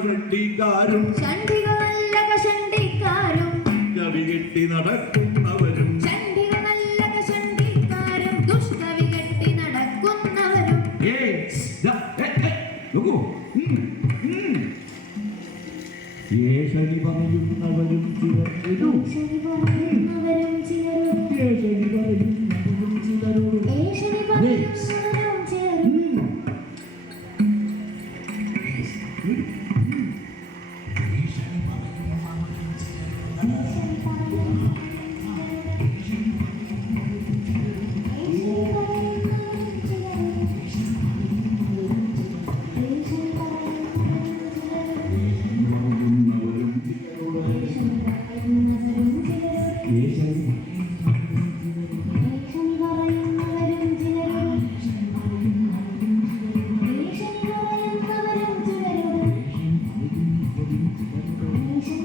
കഷണ്ടിക്കാരും ചണ്ഡികമല്ല കഷണ്ടിക്കാരും കവി കെട്ടി നടക്കുന്നവരും ചണ്ഡികമല്ല കഷണ്ടിക്കാരും ദുഷ്ടവി കെട്ടി നടക്കുന്നവരും നോക്കൂ ശനി പറയുന്നവരും ചിലരും ശനി പറയുന്നവരും ചിലരും ശനി പറയുന്നവരും ചിലരോട് ശനി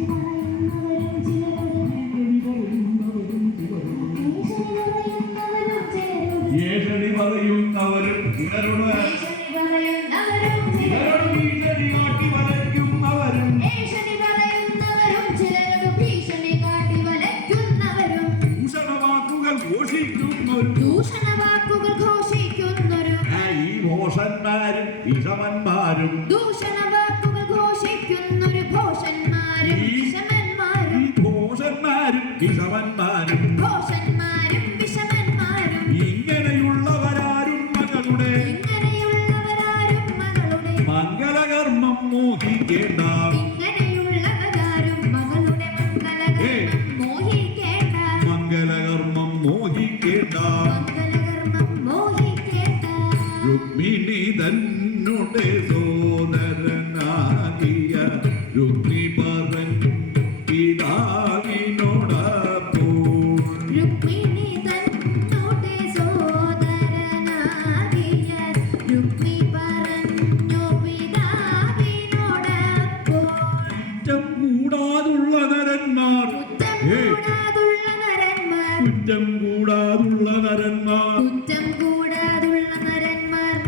പറയുന്നവരും ചിലരും ഏഷണി പറയുന്നവരും ചിലരോട് ചിലരോട് ഭീഷണി കാട്ടി വലയ്ക്കുന്നവരും ദൂഷണവാക്കുകൾ ഘോഷിക്കുന്നവരും ഈ ഭോഷന്മാരും വിഷമന്മാരും ഈ ഭോഷന്മാരും വിഷമന്മാരും ഇങ്ങനെയുള്ളവരാരും മകളുടെ മംഗളകർമ്മം മോഹിക്കേണ്ട മംഗളകർമ്മം മോഹിക്കേണ്ട രുക്മിണി തന്നുടെ സോദരനാകിയ രുക്മി പറഞ്ഞു പിതാവിനോടപ്പോൾ രുക്മിണി തന്നോടെ സോദരനാകിയ രുക്മി പറഞ്ഞു പിതാവിനോടപ്പോൾ കുറ്റം കൂടാതുള്ള നരന്മാർ കുറ്റം കൂടാതുള്ള നരന്മാർ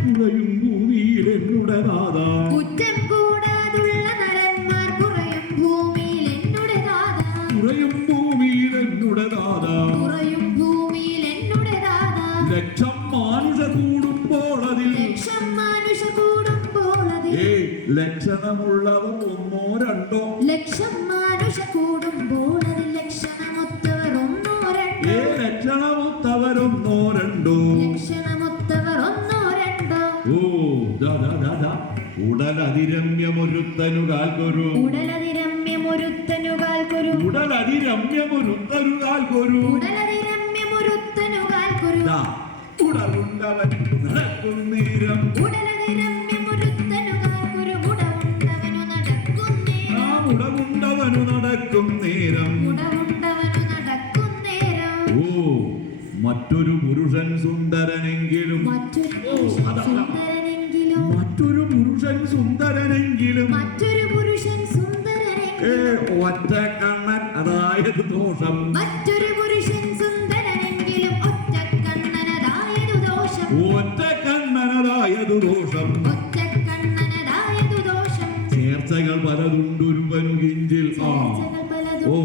കുറയും ഭൂമിയിൽ എന്നുടെ നാഥ കുറയും ഭൂമിയിൽ എന്നുടെ നാഥ ലക്ഷം മാനുഷ കൂടുമ്പോൾ അതിൽ ലക്ഷണമുള്ളവ ഒന്നോ രണ്ടോ ലക്ഷം മാനുഷ കൂടുമ്പോൾ അതിൽ ലക്ഷണമൊത്തവർ ഒന്നോ രണ്ടോ ലക്ഷണമൊത്തവരൊന്നോ രണ്ടോ ലക്ഷണമൊത്തവർ ഒന്നോ രണ്ടോ ഓ ഉടലതിരമ്യമൊരുത്തനു കാൽക്കൊരു ഉടലതിരമ്യമൊരുത്തനു കാൽക്കൊരു ഉടലതിരമ്യമൊരുത്തനു കാൽക്കൊരു ഉടലതിരമ്യമൊരുത്തനു കാൽക്കൊരു ഉടലുണ്ടവൻ നടക്കും നേരം ഉടലതിരമ്യമൊരുത്തനു കാൽക്കൊരു ഉടവുണ്ടവനു നടക്കും നേരം ഉടവുണ്ടവനു നടക്കും നേരം ഉടവുണ്ടവനു നടക്കും നേരം ഓ മറ്റൊരു പുരുഷൻ സുന്ദരനെങ്കിലും മറ്റൊരു പുരുഷൻ സുന്ദരനെങ്കിലും മറ്റൊരു പുരുഷൻ സുന്ദരനെങ്കിലും മറ്റൊരു പുരുഷൻ സുന്ദരനെങ്കിലും ഒറ്റ കണ്ണൻ അതായത് ദോഷം മറ്റൊരു പുരുഷൻ സുന്ദരനെങ്കിലും ഒറ്റക്കണ്ണനതായതു ദോഷം ഒറ്റക്കണ്ണനതായതു ദോഷം ഒറ്റക്കണ്ണനതായതു ദോഷം ചേർച്ചകൾ പലതുണ്ടൊരുവനു കിഞ്ചിൽ ചേർച്ചകൾ പലതുണ്ടൊരുവനു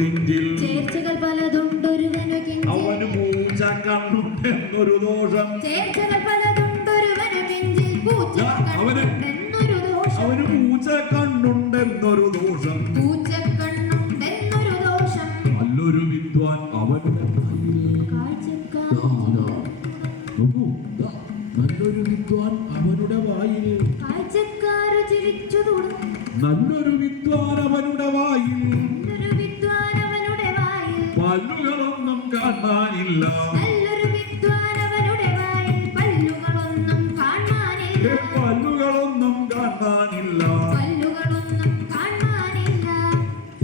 കിഞ്ചിൽ ചേർച്ചകൾ പലതുണ്ടൊരുവനു കിഞ്ചിൽ അവന് പൂച്ച കണ്ണുണ്ടെന്നൊരു ദോഷം ചേർച്ചകൾ പലതുണ്ടൊരുവനു കിഞ്ചിൽ പൂച്ചക്കണ്ണുണ്ടെന്നൊരു ദോഷം അവന് പൂച്ച കണ്ണുണ്ടെന്നൊരു ദോഷം പൂച്ചക്കണ്ണുണ്ടെന്നൊരു ദോഷം നല്ലൊരു വിദ്വാൻ അവന്റെ നല്ലൊരു വിദ്വാൻ അവനുടെ വായിൽ കാഴ്ചക്കാര് ചിരിച്ചു തുടങ്ങി നല്ലൊരു വിദ്വാൻ അവനുടെ വായിൽ നല്ലൊരു വിദ്വാൻ അവനുടെ വായിൽ പല്ലുകളൊന്നും കാണാനില്ല നല്ലൊരു വിദ്വാൻ അവനുടെ വായിൽ പല്ലുകളൊന്നും കാണാനില്ല പല്ലുകളൊന്നും കാണാനില്ല പല്ലുകളൊന്നും കാണാനില്ല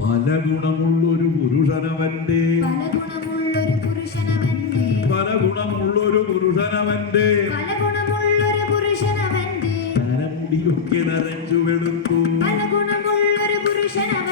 പല ഗുണമുള്ളൊരു പുരുഷനവന്റെ പല ഗുണമുള്ളൊരു പുരുഷനവന്റെ പല ഗുണമുള്ളൊരു പുരുഷനവന്റെ പല ഗുണമുള്ളൊരു പുരുഷനവന്റെ തലമുടിയൊക്കെ നരച്ചു വെളുത്തു പല ഗുണമുള്ളൊരു പുരുഷനവന്റെ